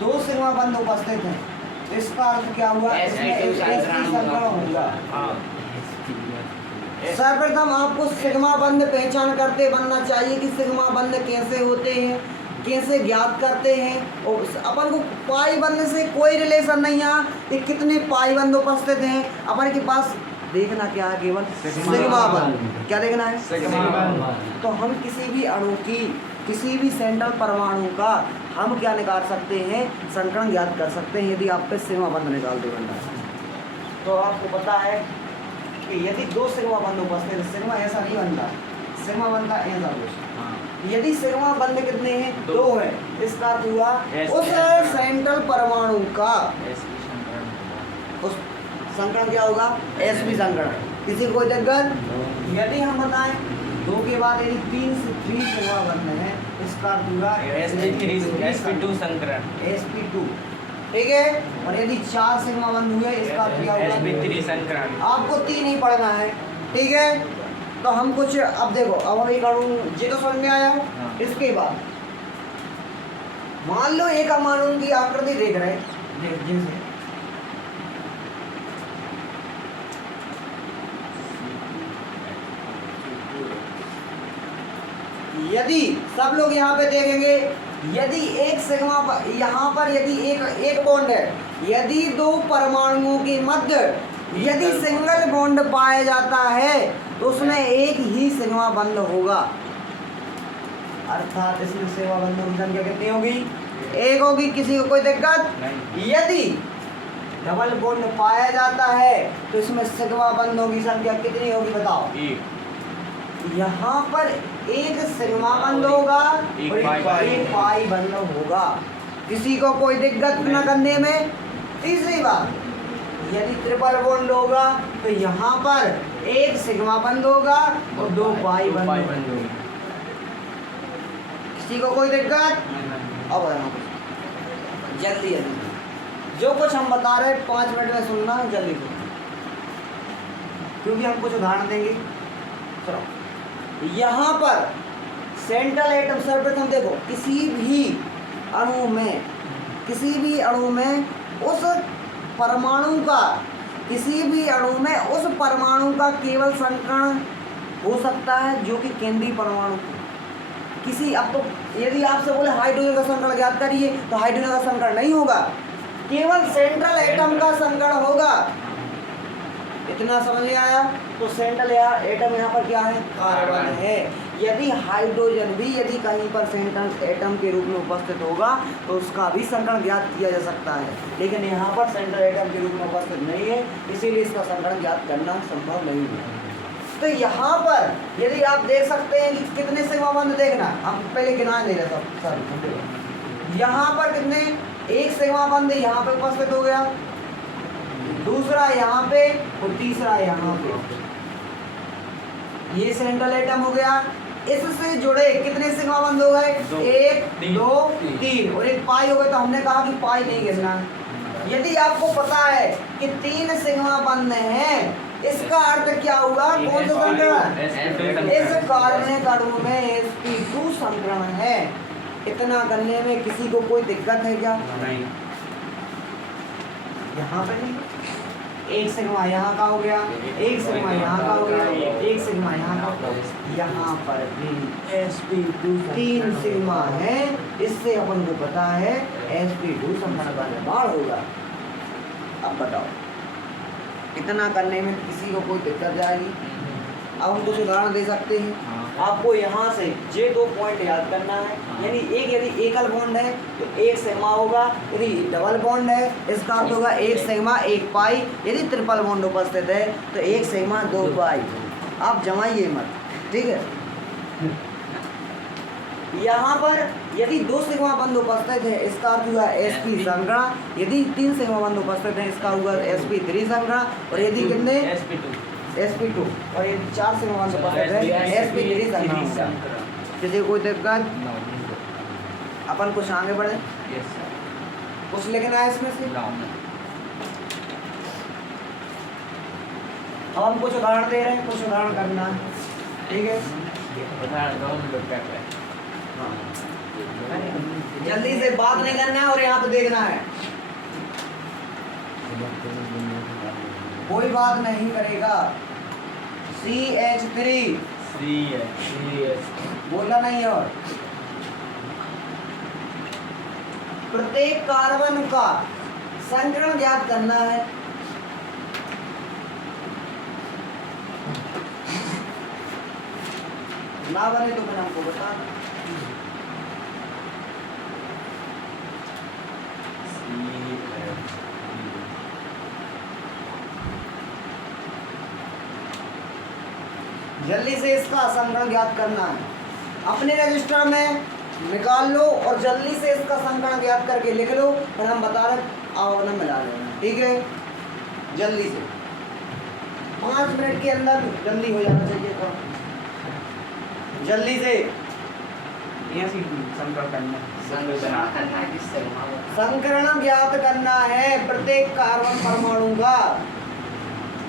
2 सिग्मा बंध उपस्थित हैं, इसका अर्थ क्या हुआ, इसमें संकरण होगा। सर्वप्रथम आपको सिग्मा बंध पहचान करते बनना चाहिए कि सिग्मा बंध कैसे होते हैं, कैसे ज्ञात करते हैं। और अपन को पाई बंध से कोई रिलेशन नहीं है कि कितने पाई बंध उपस्थित हैं, अपन के पास देखना क्या है, केवल सिग्मा बंध। क्या देखना है, सिग्मा बंध। तो हम किसी भी अणु की, किसी भी सेंट्रल परमाणु का हम क्या निकाल सकते हैं, संकरण ज्ञात कर सकते हैं, यदि आप पे सिग्मा बंध निकाल दे बनना है। तो आपको पता है कि यदि 2 सिग्मा बंध उपस्थित, सिग्मा ऐसा नहीं बनता, सिग्मा बनता ऐसा कुछ। यदि सिग्मा बंध कितने हैं, 2 है, इसका अर्थ हुआ उस सेंट्रल परमाणु का उस संकरण क्या होगा, sp संकरण। किसी को कोई दिक्कत? यदि हम बताएं 2 के बाद यदि 3 से 3 सिग्मा बंद है, इसका अर्थ हुआ sp2 संकरण sp2, ठीक है। और यदि 4 सिग्मा बंद हुए, इसका अर्थ क्या होगा? sp3 संकरण। आपको 3 ही पढ़ना है, ठीक है। तो हम कुछ अब देखो, अब हम एक अणु ये तो समझ में आया। हाँ। इसके बाद मान लो एक हम अणु की आकृति देख रहे हैं, जैसे यदि सब लोग यहाँ पे देखेंगे, यदि एक सिग्मा यहाँ पर यदि एक बॉन्ड है, यदि 2 परमाणुओं के मध्य यदि सिंगल बॉन्ड पाया जाता है तो उसमें एक ही सिग्मा बंध होगा, अर्थात इसमें सिग्मा बंधों की संख्या कितनी होगी? 1 होगी। किसी को कोई दिक्कत? यदि डबल बॉन्ड पाया जाता है तो इसमें सिग्मा बंधों की संख्या कितनी होगी बताओ? यहाँ पर एक सिग्मा बंध होगा और एक पाई बंध होगा। किसी को कोई दिक्कत न करने में? तीसरी बात, यदि ट्रिपल बॉन्ड होगा तो यहाँ पर एक सिग्मा बंध होगा और 2 पाई बंध होगा। किसी को कोई दिक्कत? अब जल्दी जल्दी जो कुछ हम बता रहे हैं 5 मिनट में सुनना, जल्दी से, क्योंकि हम कुछ उदाहरण देंगे। चलो, यहाँ पर सेंट्रल एटम, सर्वप्रथम देखो किसी भी अणु में उस परमाणु का केवल संकरण हो सकता है जो कि केंद्रीय परमाणु किसी, अब तो यदि आपसे बोले हाइड्रोजन का संकरण ज्ञात करिए तो हाइड्रोजन का संकरण नहीं होगा, केवल सेंट्रल एटम का संकरण होगा। इतना समझ में आया? तो सेंट्रल एटम यहाँ पर क्या है? कार्बन है। यदि हाइड्रोजन भी यदि कहीं पर सेंट्रल एटम के रूप में उपस्थित होगा तो उसका भी संकरण ज्ञात किया जा सकता है, लेकिन यहाँ पर सेंट्रल एटम के रूप में उपस्थित नहीं है, इसीलिए इसका संकरण ज्ञात करना संभव नहीं है। तो यहाँ पर यदि आप देख सकते हैं कि कितने सिग्मा बंध, देखना हम पहले गिना नहीं रहे सर, यहाँ पर कितने, एक सिग्मा बंध यहाँ पे उपस्थित हो गया, दूसरा यहाँ पे और तीसरा यहाँ पे। ये सेंट्रल एटम हो गया। इससे जुड़े कितने सिग्मा बंध हो गए? 1 2 3 और एक पाई हो गए। तो हमने कहा कि पाई नहीं गिनना। यदि आपको पता है कि 3 सिग्मा बंध हैं, इसका अर्थ क्या हुआ? कौन सा संकरण? इस कार्बनिक अणु में sp2 संकरण है। इतना करने में किसी को कोई दिक्कत है क्या? नहीं। यहाँ पे नहीं, एक सिग्मा यहाँ का हो गया, एक सिग्मा यहाँ का हो गया, एक सिग्मा यहाँ का, यहाँ पर भी sp2 3 सिग्मा है। इससे अपन को पता है sp2 संकरण का निर्माण होगा। अब बताओ, इतना करने में किसी को कोई दिक्कत जाएगी? अब हम कुछ उदाहरण दे सकते हैं। आपको यहाँ से ये 2 पॉइंट याद करना है। यानी यदि एकल बॉन्ड है तो 1 सिग्मा होगा, यदि डबल बॉन्ड है इसका अर्थ होगा 1 सिग्मा 1 पाई, यदि ट्रिपल बॉन्ड उपस्थित है तो 1 सिग्मा 2 पाई। आप जमाइए मत, ठीक है। यहाँ पर यदि 2 सिग्मा बंध उपस्थित है इसका अर्थ हुआ sp संकरण, यदि 3 सिग्मा बंध उपस्थित है इसका हुआ sp3 संकरण, और यदि कितने? sp2, और यदि 4 सिग्मा बंध उपस्थित है sp3 संकरण। किसी को कोई दिक्कत? अपन कुछ आगे बढ़े, कुछ लिखना है इसमें से। अब हम कुछ उदाहरण दे रहे हैं, कुछ उदाहरण करना है, ठीक है। जल्दी से बात नहीं करना है और यहाँ पे देखना है, कोई बात नहीं करेगा। CH3 बोला नहीं। और प्रत्येक कार्बन का संकरण ज्ञात करना है। ना बने तो मैंने आपको बता, जल्दी से इसका संकरण ज्ञात करना है। अपने रजिस्टर में निकाल लो और जल्दी से इसका संकरण ज्ञात करके लिख लो, और हम बता रहे आओ ना मिला लेना, ठीक है। जल्दी से 5 मिनट के अंदर जल्दी हो जाना चाहिए था, जल्दी से। यहाँ से संकरण करना संकरण करना है किससे संकरण ज्ञात करना है प्रत्येक कार्बन परमाणु का।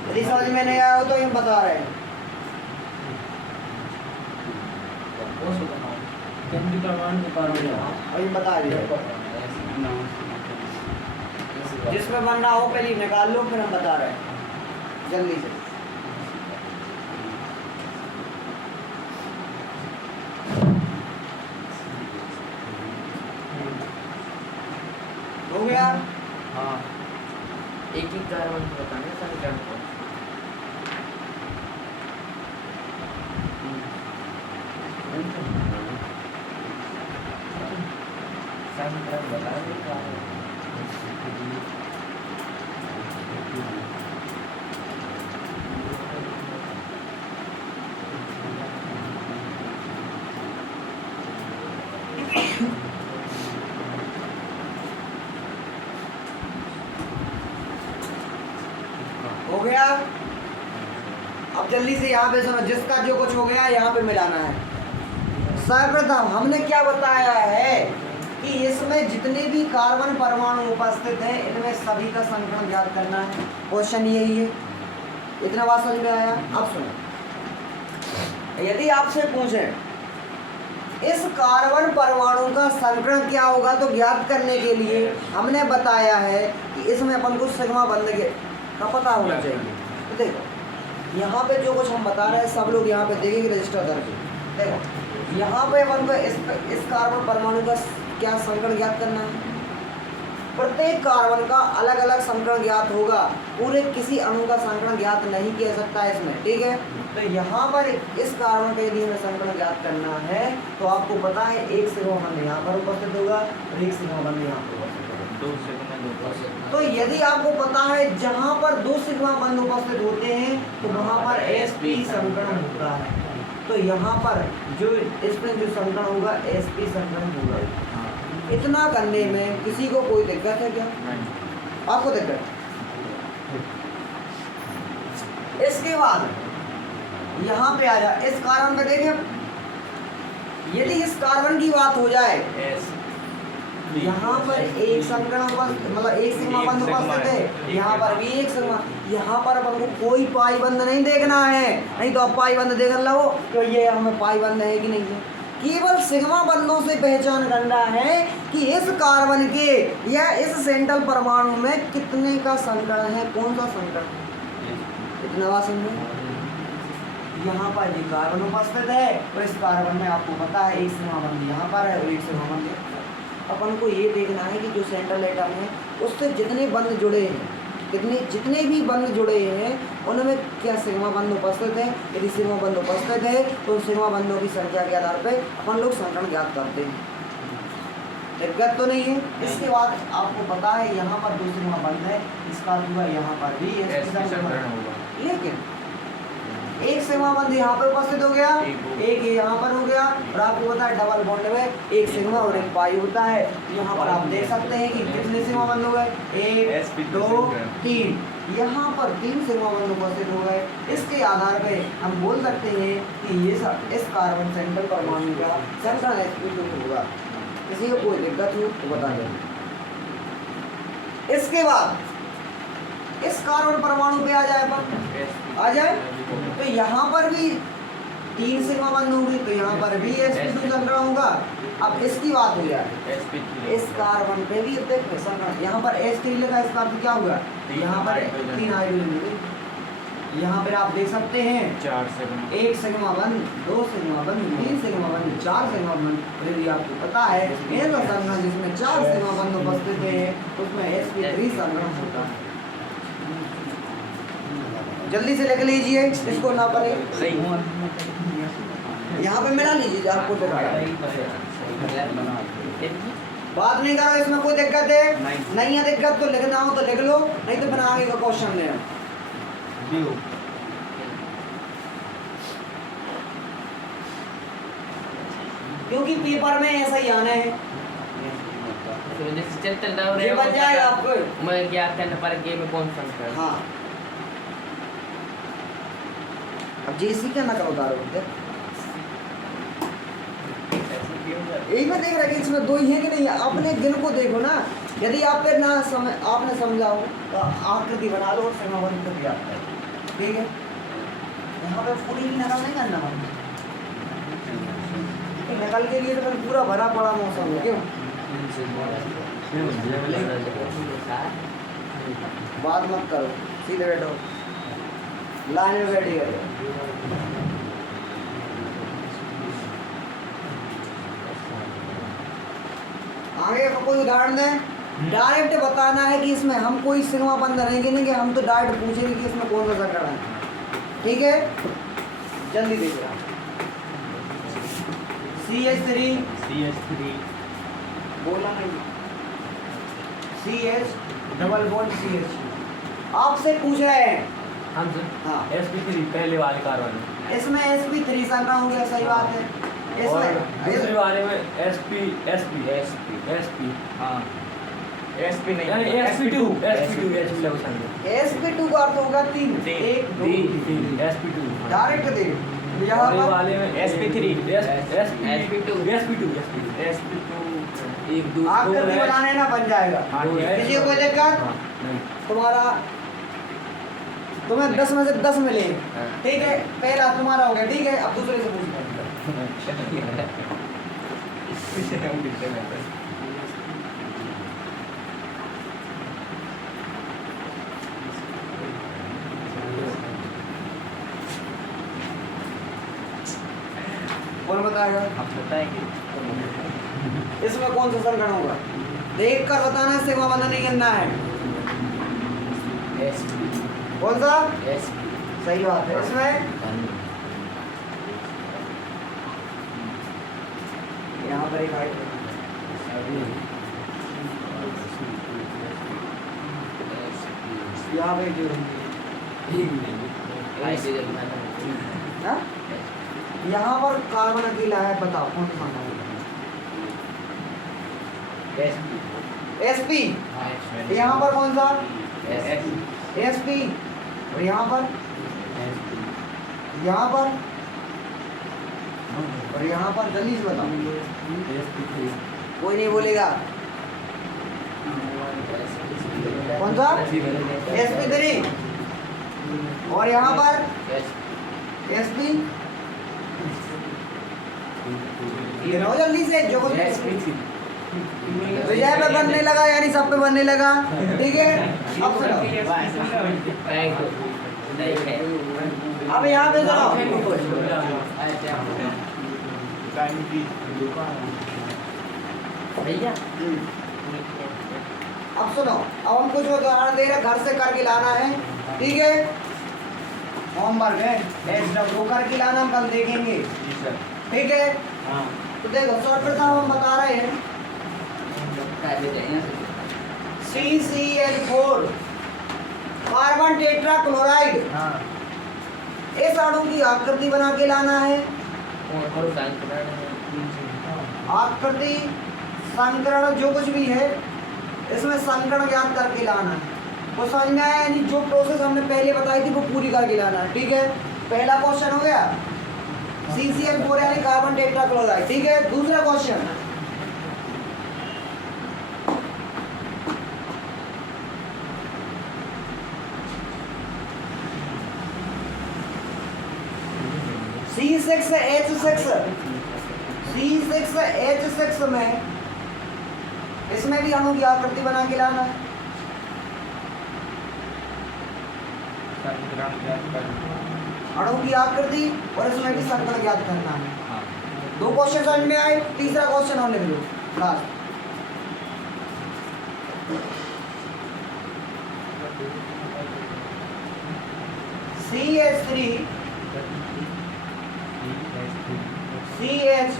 यदि समझ में नहीं आया हो तो हम बता रहे हैं। अभी बता दिया, जिसमें बनना हो पहले निकाल लो, फिर हम बता रहे हैं जल्दी से। हो गया? हाँ एक ही कार्बन बताने संकरण को संकरण बताने का हो गया? अब जल्दी से यहाँ पे सुनो, जिसका जो कुछ हो गया यहाँ पे मिलाना है। सर्वप्रथम हमने क्या बताया है कि इसमें जितने भी कार्बन परमाणु उपस्थित हैं इनमें सभी का संकरण ज्ञात करना है। क्वेश्चन यही है। इतना बात समझ में आया? अब सुनो, यदि आपसे पूछें इस कार्बन परमाणु का संकरण क्या होगा तो ज्ञात करने के लिए हमने बताया है कि इसमें अपन को सिग्मा बंध के का पता होना चाहिए। तो देखो यहाँ पे जो कुछ हम बता रहे हैं सब लोग यहाँ पे देखेंगे रजिस्टर दर्ज। देखो यहाँ पे अपन को इस कार्बन परमाणु का क्या संकरण ज्ञात करना है। प्रत्येक कार्बन का अलग अलग संकरण ज्ञात होगा, पूरे किसी अणु का संकरण ज्ञात नहीं किया सकता है इसमें, ठीक है। तो यहाँ पर इस कार्बन का यदि हमें संकरण ज्ञात करना है तो आपको पता है एक सिग्मा बंध यहाँ पर उपस्थित होगा और एक सिग्मा बंध यहाँ पर उपस्थित होगा। तो यदि आपको पता है जहाँ पर 2 सिग्मा बंध उपस्थित होते हैं तो वहाँ पर sp संकरण होता है। तो यहाँ पर जो इसमें जो संकरण होगा sp संकरण होगा। इतना करने में किसी को कोई दिक्कत है क्या? आपको दिक्कत? इसके बाद यहाँ पे आ जाए, इस कार्बन पे देखें, यदि इस कार्बन की बात हो जाए यहाँ पर एक संकरण मतलब एक सिग्मा बंध उपस्थित है, यहाँ पर भी एक सिग्मा। यहाँ पर अपन को कोई पाई बंध नहीं देखना है, नहीं तो आप पाई बंध देख लो तो ये हमें पाई बंध है कि नहीं है। केवल सिग्मा बंधों से पहचान करना है कि इस कार्बन के या इस सेंट्रल परमाणु में कितने का संकरण है, कौन सा संकरण है। इतना बात समझो। यहाँ पर ये कार्बन उपस्थित है तो इस कार्बन में आपको पता है एक सिग्मा बंध यहाँ पर है और एक सिग्मा बंध यहाँ पर। अपन को ये देखना है कि जो सेंट्रल एटम है उससे जितने बंध जुड़े हैं, जितने भी बंध जुड़े हैं उनमें क्या सिग्मा बंध उपस्थित है। यदि सिग्मा बंध उपस्थित है तो उन सिग्मा बंधों की संख्या के आधार पर अपन लोग संकरण ज्ञात करते हैं। दिक्कत तो नहीं है। इसके बाद आपको पता है यहाँ पर 2 सिग्मा बंध है, इसका हुआ यहाँ पर भी संकरण होगा। लेकिन एक सिग्मा बंध यहाँ पर उपस्थित हो गया, एक यहाँ पर हो गया और आपको पता है डबल बॉन्ड में एक सिग्मा और एक पाई होता है। यहाँ पर आप देख सकते हैं कि कितने सिग्मा बंध हो गए, 1 2 3। यहाँ पर 3 सिग्मा बंध उपस्थित हो गए। इसके आधार पे हम बोल सकते हैं कि ये इस कार्बन सेंट्रल परमाणु का संकरण sp2 होगा। किसी को कोई दिक्कत हो तो बता दें। इसके बाद इस कार्बन परमाणु पे आ जाए तो यहाँ पर भी 3 सिग्मा बंध होंगी तो यहाँ पर भी sp2 संकरण होगा। अब इसकी बात हो जाए, इस कार्बन पे भी संकरण, यहाँ पर H3 लिखा, इसका अर्थ क्या होगा, यहाँ पर 3 हाइड्रोजन होंगे। यहाँ पर आप देख सकते हैं 4 सिग्मा, 1 सिग्मा बंध, 2 सिग्मा बंध, 3 सिग्मा बंध, 4 सिग्मा बंध। यदि आपको पता है ऐसा संकरण जिसमें 4 सिग्मा बंध उपस्थित है उसमें sp3 संकरण होता है। जल्दी से लिख लीजिए इसको ना पड़े, यहाँ पे मिला लीजिए आपको बात नहीं करो, इसमें कोई दिक्कत है नहीं है। दिक्कत तो लिखना हो तो लिख लो, नहीं तो बना आगे का क्वेश्चन लेना। क्योंकि पेपर में ऐसा ही आना है, ये बन जाएगा आपको। मैं ज्ञात करना पर गेम में कौन संकरण। हाँ अब JC का नकल उतारो बेटा। यही मैं देख रहा कि इसमें दो ही है कि नहीं, अपने गिन को देखो ना। यदि आप फिर ना आपने समझा हो तो आकृति बना लो और सिग्मा वन को दिया आपका, ठीक है। यहाँ पे पूरी की नकल नहीं करना है, नकल के लिए तो फिर पूरा भरा पड़ा मौसम है, क्यों बात मत करो, सीधे बैठो, लाइन में बैठिए। आगे का कोई उदाहरण दें, डायरेक्ट बताना है कि इसमें हम कोई सिग्मा बंद नहीं गिनेंगे, हम तो डायरेक्ट पूछेंगे कि इसमें कौन सा संकरण है, ठीक है। जल्दी देखिए CH3 बोला नहीं, CH डबल बॉन्ड CH आपसे पूछ रहे हैं। हाँ sp3 पहले वाले कार्बन में, इसमें sp3 संकरण हो गया, सही बात है। और दूसरे इसमें वाले में sp हाँ sp नहीं sp2 sp2 का अर्थ होगा 3 1 2 sp2 डायरेक्ट दे यहाँ पर वाले में sp2 एक दो आकृति बनाने ना बन जाएगा। किसी को कोई दिक्कत? तुम्हारा तुम्हें 10 में से 10 मिले, ठीक है, पहला तुम्हारा हो गया, ठीक है। अब दूसरे से पूछना कौन बताएगा? इसमें कौन सा संकरण होगा देख कर बताना है, सिग्मा बंधन नहीं करना है। कौन सा? सही बात है। इसमें यहाँ पर एक हाइट यहाँ पे यहाँ पर कार्बन अकेला है, बताओ कौन सा संकरण? sp यहाँ पर कौन सा? sp और यहाँ पर और यहाँ पर जल्दी से बताओ, कोई नहीं बोलेगा। कौन सा? sp3 और यहाँ पर sp गिनो जल्दी से, जो विजय पे बनने लगा यानी सब पे बनने लगा, ठीक है। अब सुनो, अब यहाँ पे सुनो, अब सुनो, अब हमको जो उदाहरण दे रहे घर से करके लाना है, ठीक है। होमवर्क है, वो करके लाना हम कल देखेंगे, ठीक है। तो देखो सर्वप्रथम हम बता रहे हैं CCl4 कार्बन टेट्रा क्लोराइड, इस अणु की आकृति बना के लाना है। आकृति संकरण जो कुछ भी है इसमें संकरण ज्ञात करके लाना है। तो समझ में आया, यानी जो प्रोसेस हमने पहले बताई थी वो पूरी करके लाना है, ठीक है। पहला क्वेश्चन हो गया CCl4 यानी कार्बन टेट्रा क्लोराइड, ठीक है। दूसरा क्वेश्चन C6H6 में इसमें भी अणु की आकृति बना के लाना है। अणु की आकृति और इसमें भी संकरण ज्ञात करना है। दो क्वेश्चन समझ में आए, तीसरा क्वेश्चन होने दो last. CH3 CH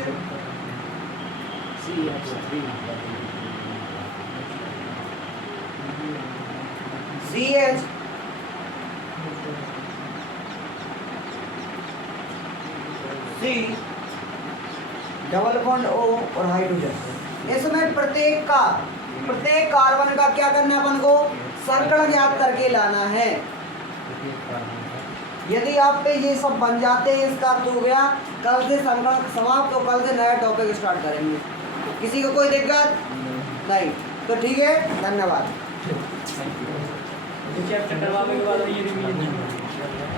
C double bond O और हाइड्रोजन, इसमें प्रत्येक कार्बन का क्या करना है अपन को? संकरण ज्ञात करके लाना है। यदि आप पे ये सब बन जाते हैं इसका अर्थ हो गया कल से समाप्त, तो कल से नया टॉपिक स्टार्ट करेंगे। किसी को कोई दिक्कत नहीं? तो ठीक है, धन्यवाद। चैप्टर करवाने के बाद ये रिवीजन